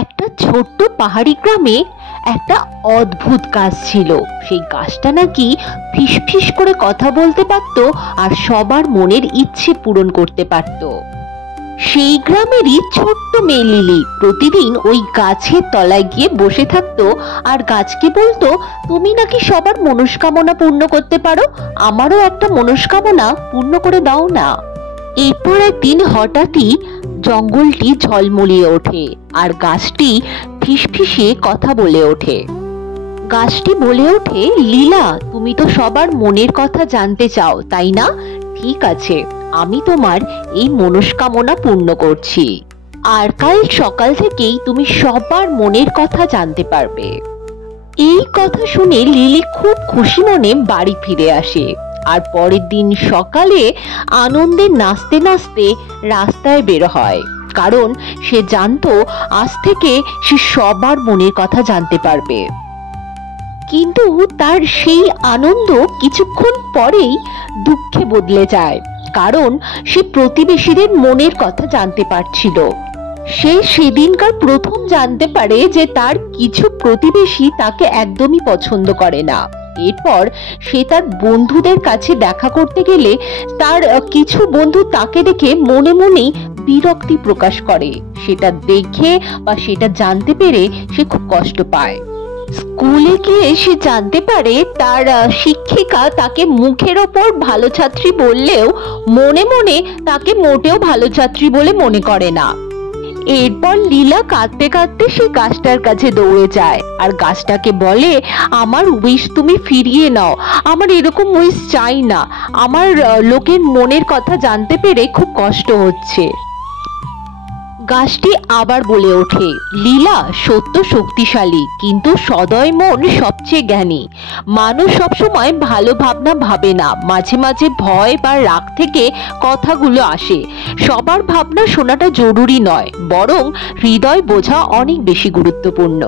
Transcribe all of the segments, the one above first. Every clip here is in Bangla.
একটা ছোট্ট পাহাড়ি গ্রামে একটা অদ্ভুত গাছ ছিল। সেই গাছটা নাকি ফিস ফিস করে কথা বলতে পারত আর সবার মনের ইচ্ছে পূরণ করতে পারত। সেই গ্রামেরই ছোট্ট মেয়ে লিলি প্রতিদিন ওই গাছের তলায় গিয়ে বসে থাকতো আর গাছকে বলতো, তুমি নাকি সবার মনস্কামনা পূর্ণ করতে পারো, আমারও একটা মনস্কামনা পূর্ণ করে দাও না। এরপর একদিন হঠাৎই জঙ্গলটি ঝলমলিয়ে ওঠে আর গাছটি ফিসফিসে কথা বলে ওঠে। গাছটি বলে ওঠে, লীলা, তুমি তো সবার মনের কথা জানতে চাও, তাই না? ঠিক আছে, আমি তোমার এই মনস্কামনা পূর্ণ করছি, আর কাল সকাল থেকেই তুমি সবার মনের কথা জানতে পারবে। এই কথা শুনে লিলি খুব খুশি মনে বাড়ি ফিরে আসে আর পরের দিন সকালে আনন্দে নাচতে নাচতে রাস্তায় বের হয়, কারণ সে জানতো আজ থেকে সে সবার মনের কথা জানতে পারবে। কিন্তু তার সেই আনন্দ কিছুক্ষণ পরেই দুঃখে বদলে যায়, কারণ সে প্রতিবেশীদের মনের কথা জানতে পারছিল। সে সেদিনকার প্রথম জানতে পারে যে তার কিছু প্রতিবেশী তাকে একদমই পছন্দ করে না। এরপর সে তার বন্ধুদের কাছে দেখা করতে গেলে তার কিছু বন্ধু তাকে দেখে মনে মনেই বিরক্তি প্রকাশ করে। সেটা দেখে বা সেটা জানতে পেরে সে খুব কষ্ট পায়। স্কুলে গিয়ে সে জানতে পারে তার শিক্ষিকা তাকে মুখের ওপর ভালো ছাত্রী বললেও মনে মনে তাকে মোটেও ভালো ছাত্রী বলে মনে করে না। এরপর লীলা কাঁদতে কাঁদতে সেই গাছটার কাছে দৌড়ে যায় আর গাছটাকে বলে, আমার উইশ তুমি ফিরিয়ে নাও, আমার এরকম উইশ চাই না, আমার লোকের মনের কথা জানতে পেরে খুব কষ্ট হচ্ছে। গাছটি আবার বলে ওঠে, লীলা, সত্য শক্তিশালী, কিন্তু সদয় মন সবচেয়ে জ্ঞানী। মানুষ সবসময় ভালো ভাবনা ভাবে না, মাঝে মাঝে ভয় বা রাগ থেকে কথাগুলো আসে। সবার ভাবনা শোনাটা জরুরি নয়, বরং হৃদয় বোঝা অনেক বেশি গুরুত্বপূর্ণ।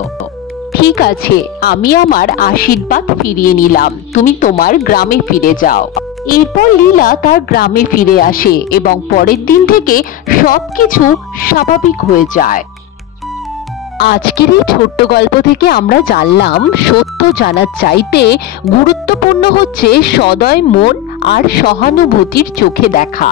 ঠিক আছে, আমি আমার আশীর্বাদ ফিরিয়ে নিলাম, তুমি তোমার গ্রামে ফিরে যাও। এরপর লীলা তার গ্রামে ফিরে আসে এবং পরের দিন থেকে সবকিছু স্বাভাবিক হয়ে যায়। আজকের এই ছোট্ট গল্প থেকে আমরা জানলাম, সত্য জানার চাইতে গুরুত্বপূর্ণ হচ্ছে সদয় মন আর সহানুভূতির চোখে দেখা।